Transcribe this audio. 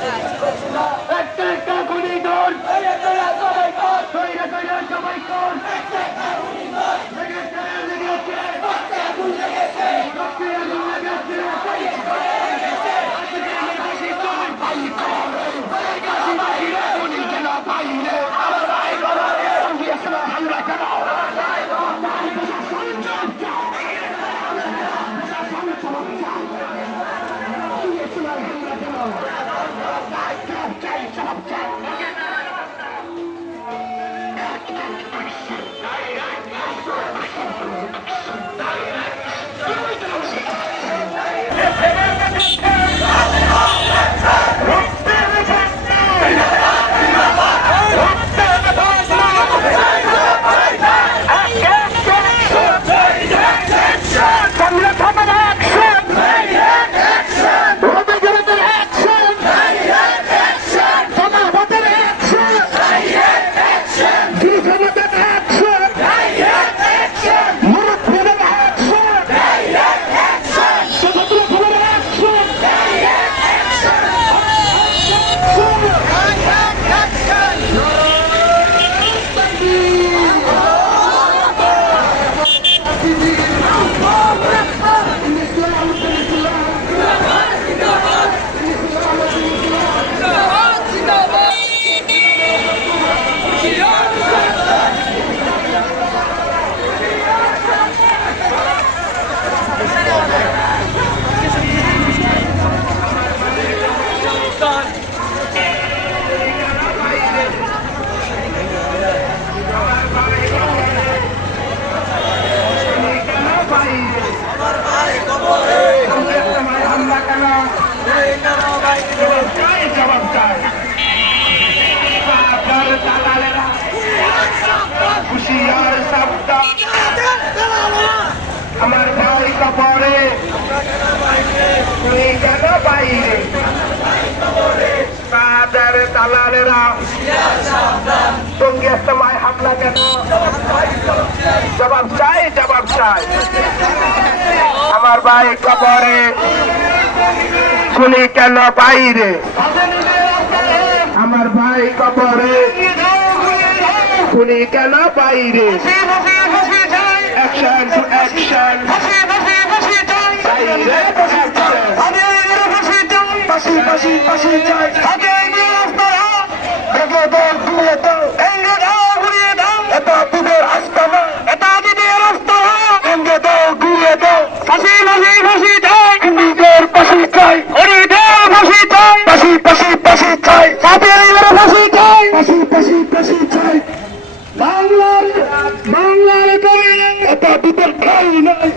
Yeah. আমার ভাই কবরে তুই কেন বাইরে বাজার দালালেরা। সঙ্গে সময় হামলা কেন? জবাব চাই জবাব চাই। আমার ভাই কবরে শুনি কেন বাইরে আমার ভাই কবরে শুনি কেন বাইরে অ্যাকশন টু অ্যাকশন বাইরে দিদের ঠাই নাই।